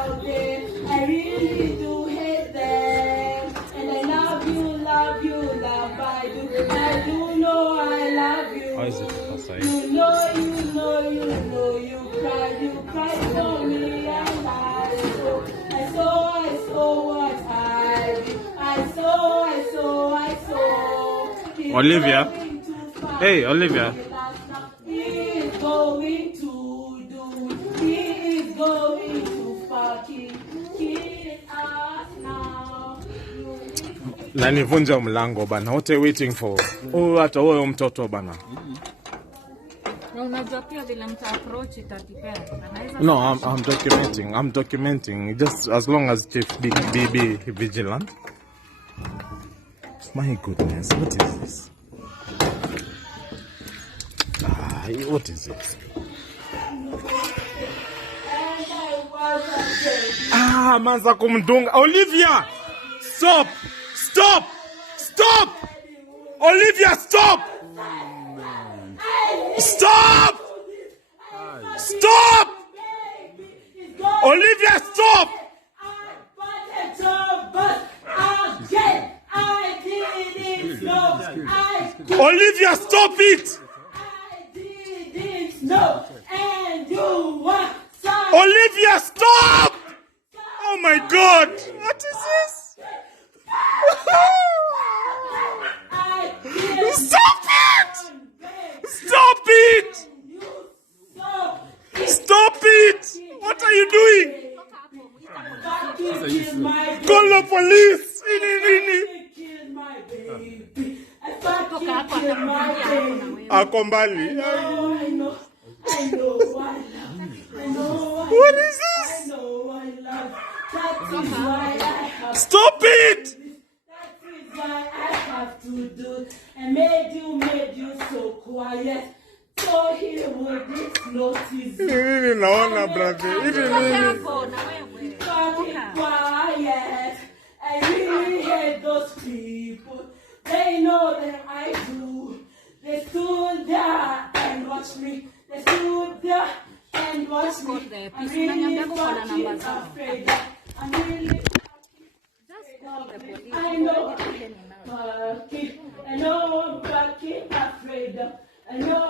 out there. I really do hate them. And I love you, love you, love I do. I do know I love you. How is it? You know, you cry for me, and I saw what I did. I saw. Olivia. Hey, Olivia. He is going to do. He is going to fucking kill us now. Na nivunja mlango bana. What are you waiting for? Oh, hata huyo mtoto bana. No, I'm documenting. Just as long as Chief be vigilant. My goodness, what is this? What is it? Manza kumdunga. Olivia! Stop! Olivia, stop! Olivia, stop! Olivia, stop it! Olivia, stop! Oh my God! What is this? Stop it! Stop it! What are you doing? Call the police! Ako mbali. What is this? Stop it! That is why I have to do. And made you so quiet. So he would notice. Naona brother. Quiet. I really hate those people. They know that I do. They stood there and watched me. I'm really fucking afraid. I'm really I know I'm fucking afraid. I know